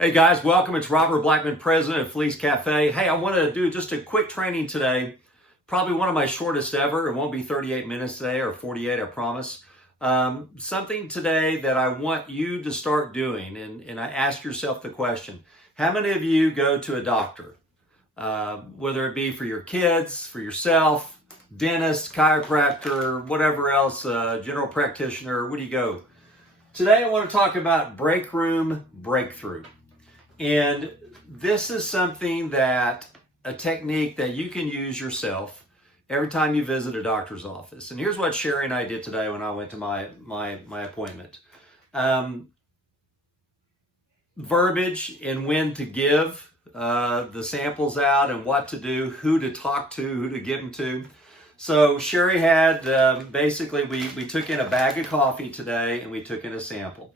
Hey guys, welcome. It's Robert Blackman, president of Felice Cafe. Hey, I want to do just a quick training today. Probably one of my shortest ever. It won't be 38 minutes today or 48, I promise. Something today that I want you to start doing, and I ask yourself the question, how many of you go to a doctor? Whether it be for your kids, for yourself, dentist, chiropractor, whatever else, general practitioner, where do you go? Today I want to talk about break room breakthrough. And this is something a technique that you can use yourself every time you visit a doctor's office. And here's what Sherry and I did today when I went to my appointment. Verbiage and when to give the samples out and what to do, who to talk to, who to give them to. So Sherry had, basically, we took in a bag of coffee today and we took in a sample.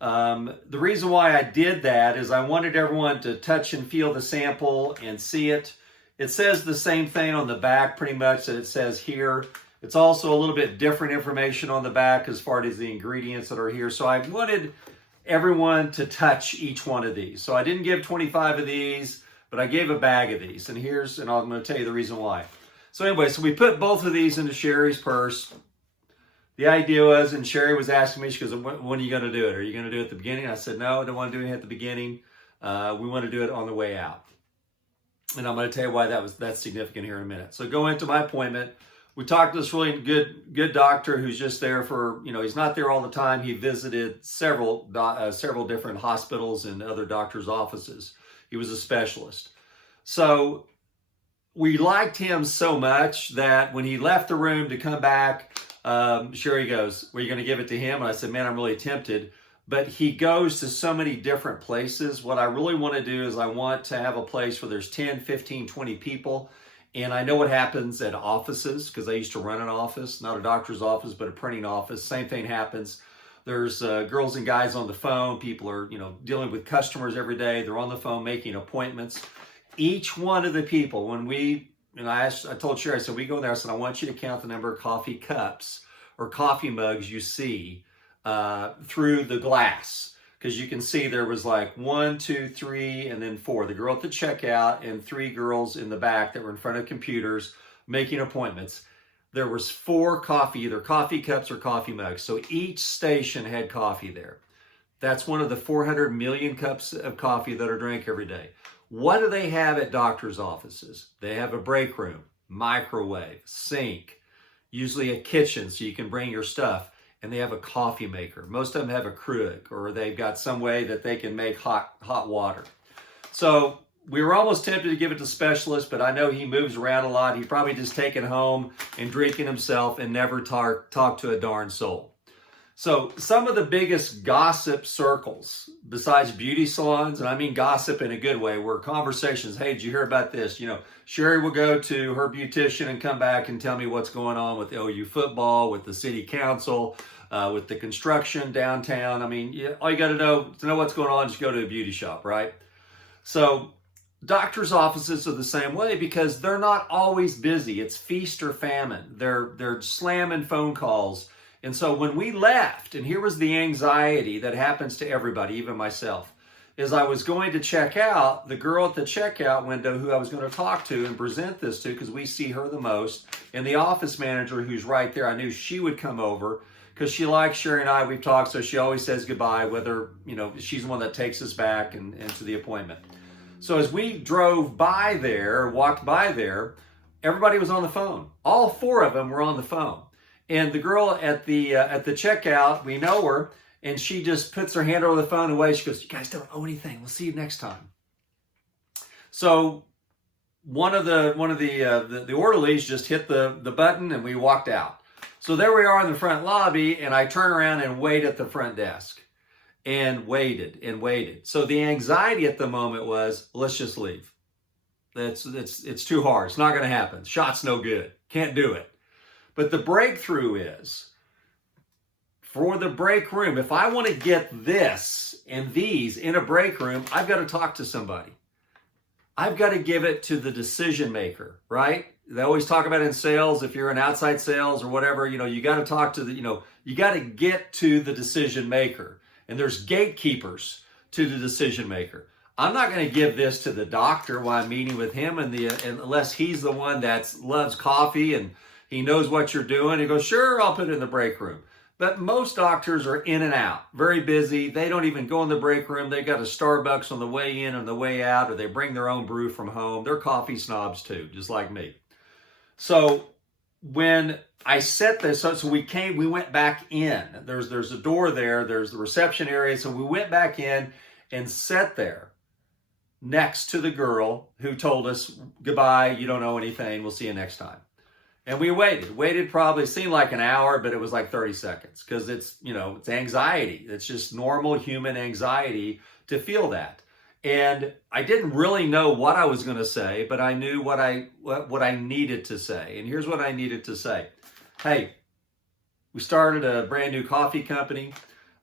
The reason why I did that is I wanted everyone to touch and feel the sample and see it. It says the same thing on the back pretty much that it says here. It's also a little bit different information on the back as far as the ingredients that are here. So I wanted everyone to touch each one of these. So I didn't give 25 of these, but I gave a bag of these. And I'm going to tell you the reason why. So anyway, so we put both of these into Sherry's purse. The idea was, and Sherry was asking me, she goes, when are you going to do it? Are you going to do it at the beginning? I said, no, I don't want to do it at the beginning. We want to do it on the way out. And I'm going to tell you why that's significant here in a minute. So go into my appointment. We talked to this really good doctor who's just there for, he's not there all the time. He visited several different hospitals and other doctors' offices. He was a specialist. So we liked him so much that when he left the room to come back, Sherry goes, were you going to give it to him? And I said, man, I'm really tempted. But he goes to so many different places. What I really want to do is I want to have a place where there's 10, 15, 20 people. And I know what happens at offices because I used to run an office, not a doctor's office, but a printing office. Same thing happens. There's girls and guys on the phone. People are, dealing with customers every day. They're on the phone making appointments. Each one of the people, I told Sherry, I said, we go in there, I said, I want you to count the number of coffee cups or coffee mugs you see through the glass. Because you can see there was like 1, 2, 3, and then 4. The girl at the checkout and 3 girls in the back that were in front of computers making appointments. There was 4 either coffee cups or coffee mugs. So each station had coffee there. That's one of the 400 million cups of coffee that are drank every day. What do they have at doctors' offices? They have a break room, microwave, sink, usually a kitchen so you can bring your stuff, and they have a coffee maker. Most of them have a Keurig, or they've got some way that they can make hot water. So we were almost tempted to give it to specialist, but I know he moves around a lot. He'd probably just take it home and drink it himself and never talk to a darn soul. So some of the biggest gossip circles, besides beauty salons, and I mean gossip in a good way, were conversations. Hey, did you hear about this? Sherry will go to her beautician and come back and tell me what's going on with OU football, with the city council, with the construction downtown. I mean, all you got to know what's going on, just go to a beauty shop, right? So doctors' offices are the same way because they're not always busy. It's feast or famine. They're slamming phone calls. And so when we left, and here was the anxiety that happens to everybody, even myself, is I was going to check out, the girl at the checkout window who I was going to talk to and present this to because we see her the most, and the office manager who's right there, I knew she would come over because she likes Sherry and I, we've talked, so she always says goodbye, whether, she's the one that takes us back and to the appointment. So as we walked by there, everybody was on the phone. All 4 of them were on the phone. And the girl at the checkout, we know her, and she just puts her hand over the phone away. She goes, you guys don't owe anything. We'll see you next time. So one of the orderlies just hit the button and we walked out. So there we are in the front lobby, and I turn around and wait at the front desk and waited and waited. So the anxiety at the moment was, let's just leave. It's too hard. It's not going to happen. Shot's no good. Can't do it. But the breakthrough is, for the break room, if I want to get this and these in a break room, I've got to talk to somebody. I've got to give it to the decision maker, right? They always talk about in sales, if you're in outside sales or whatever, you got to talk to you got to get to the decision maker. And there's gatekeepers to the decision maker. I'm not going to give this to the doctor while I'm meeting with him, unless he's the one that loves coffee and he knows what you're doing. He goes, sure, I'll put it in the break room. But most doctors are in and out, very busy. They don't even go in the break room. They got a Starbucks on the way in and the way out, or they bring their own brew from home. They're coffee snobs too, just like me. So when I set this, so we went back in. There's a door there. There's the reception area. So we went back in and sat there next to the girl who told us, goodbye, you don't know anything, we'll see you next time. And we waited probably, seemed like an hour, but it was like 30 seconds because it's anxiety. It's just normal human anxiety to feel that. And I didn't really know what I was going to say, but I knew what I needed to say. And here's what I needed to say. Hey, we started a brand new coffee company.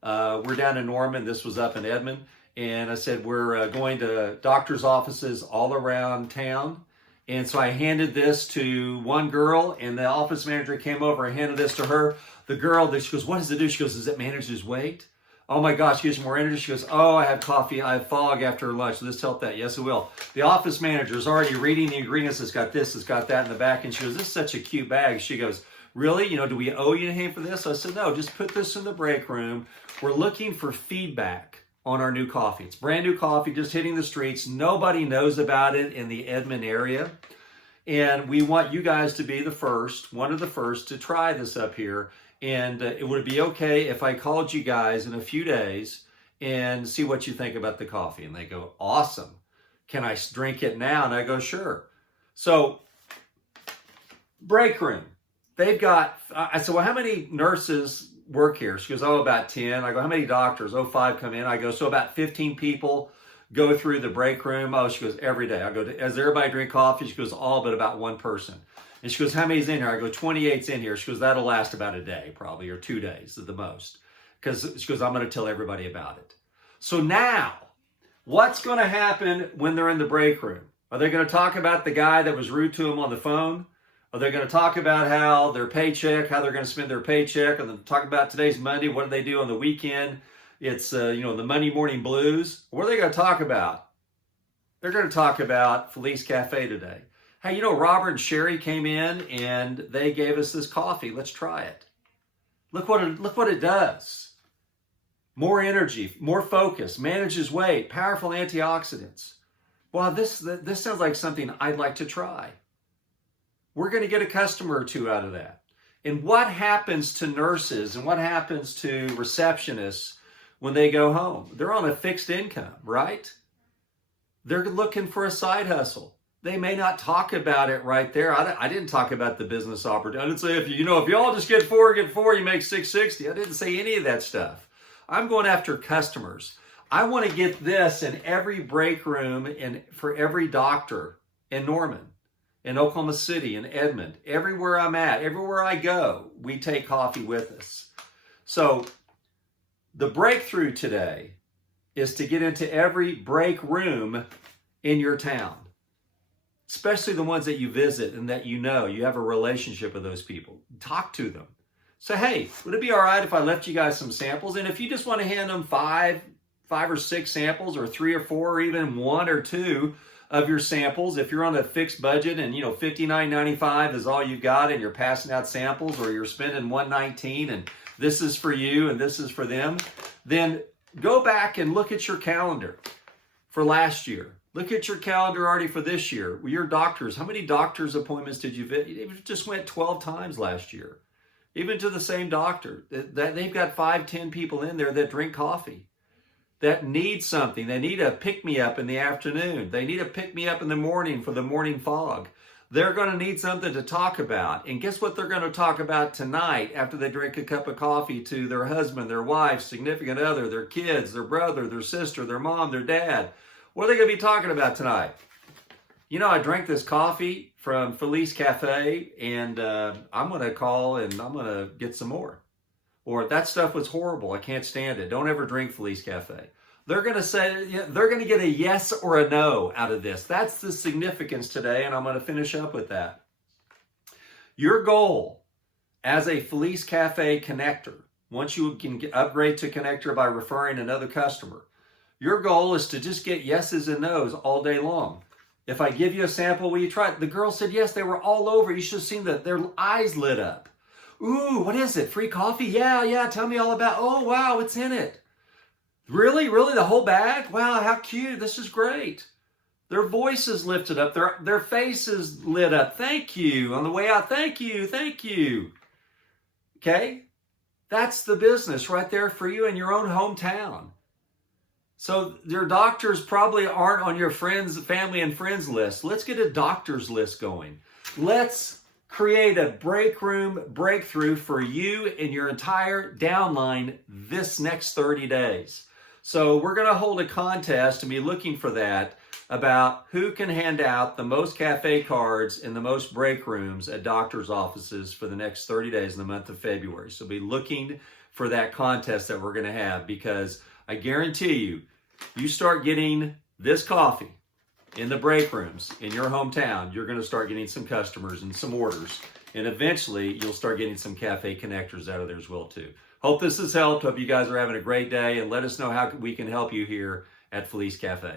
We're down in Norman. This was up in Edmond. And I said, we're going to doctor's offices all around town. And so I handed this to one girl, and the office manager came over and handed this to her. The girl, she goes, what does it do? She goes, does it manage his weight? Oh my gosh, gives more energy. She goes, oh, I have coffee, I have fog after lunch. Will this help that? Yes, it will. The office manager is already reading the ingredients. It's got this, it's got that in the back. And she goes, this is such a cute bag. She goes, really? Do we owe you anything for this? I said, no, just put this in the break room. We're looking for feedback on our new coffee. It's brand new coffee, just hitting the streets. Nobody knows about it in the Edmond area. And we want you guys to be one of the first to try this up here. And it would be okay if I called you guys in a few days and see what you think about the coffee. And they go, awesome. Can I drink it now? And I go, sure. So break room. They've got, I said, well, how many nurses work here? She goes, oh, about 10. I go, how many doctors? Oh, 5 come in. I go, so about 15 people go through the break room. Oh, she goes, every day. I go, does everybody drink coffee? She goes, all but about one person. And she goes, how many's in here? I go, 28's in here. She goes, that'll last about a day probably, or 2 days at the most. Because she goes, I'm going to tell everybody about it. So now, what's going to happen when they're in the break room? Are they going to talk about the guy that was rude to them on the phone? Are they going to talk about how their paycheck, how they're going to spend their paycheck? Are they talk about today's Monday? What do they do on the weekend? It's, the Monday morning blues. What are they going to talk about? They're going to talk about Felice Cafe today. Hey, Robert and Sherry came in and they gave us this coffee. Let's try it. Look what it does. More energy, more focus, manages weight, powerful antioxidants. Wow, this sounds like something I'd like to try. We're going to get a customer or two out of that. And what happens to nurses and what happens to receptionists when they go home? They're on a fixed income, right? They're looking for a side hustle. They may not talk about it right there. I didn't talk about the business opportunity. I didn't say if you all just get four, you make 660. I didn't say any of that stuff. I'm going after customers. I want to get this in every break room and for every doctor in Norman, in Oklahoma City, in Edmond, everywhere I'm at, everywhere I go, we take coffee with us. So the breakthrough today is to get into every break room in your town, especially the ones that you visit and that you have a relationship with those people. Talk to them. Say, hey, would it be all right if I left you guys some samples? And if you just want to hand them five or six samples, or 3 or 4, or even 1 or 2 of your samples, if you're on a fixed budget and $59.95 is all you've got and you're passing out samples, or you're spending $119 and this is for you and this is for them, then go back and look at your calendar for last year. Look at your calendar already for this year. Your doctors, how many doctor's appointments did you visit? You just went 12 times last year. Even to the same doctor. They've got 5, 10 people in there that drink coffee, that need something. They need a pick-me-up in the afternoon. They need a pick-me-up in the morning for the morning fog. They're going to need something to talk about. And guess what they're going to talk about tonight after they drink a cup of coffee to their husband, their wife, significant other, their kids, their brother, their sister, their mom, their dad? What are they going to be talking about tonight? I drank this coffee from Felice Cafe, and I'm going to call and I'm going to get some more. Or that stuff was horrible. I can't stand it. Don't ever drink Felice Cafe. They're going to get a yes or a no out of this. That's the significance today, and I'm going to finish up with that. Your goal as a Felice Cafe connector, once you can upgrade to connector by referring another customer, Your goal is to just get yeses and nos all day long. If I give you a sample, will you try it? The girl said yes. They were all over. You should have seen that their eyes lit up. Ooh, what is it? Free coffee? Yeah. Tell me all about. Oh, wow, what's in it? Really? The whole bag? Wow, how cute. This is great. Their voices lifted up. Their faces lit up. Thank you. On the way out, thank you. Okay? That's the business right there for you in your own hometown. So your doctors probably aren't on your family and friends list. Let's get a doctor's list going. Let's create a break room breakthrough for you and your entire downline this next 30 days. So we're going to hold a contest and be looking for that about who can hand out the most cafe cards in the most break rooms at doctor's offices for the next 30 days in the month of February. So be looking for that contest that we're going to have, because I guarantee you, you start getting this coffee in the break rooms in your hometown, you're going to start getting some customers and some orders. And eventually, you'll start getting some cafe connectors out of there as well, too. Hope this has helped. Hope you guys are having a great day. And let us know how we can help you here at Felice Cafe.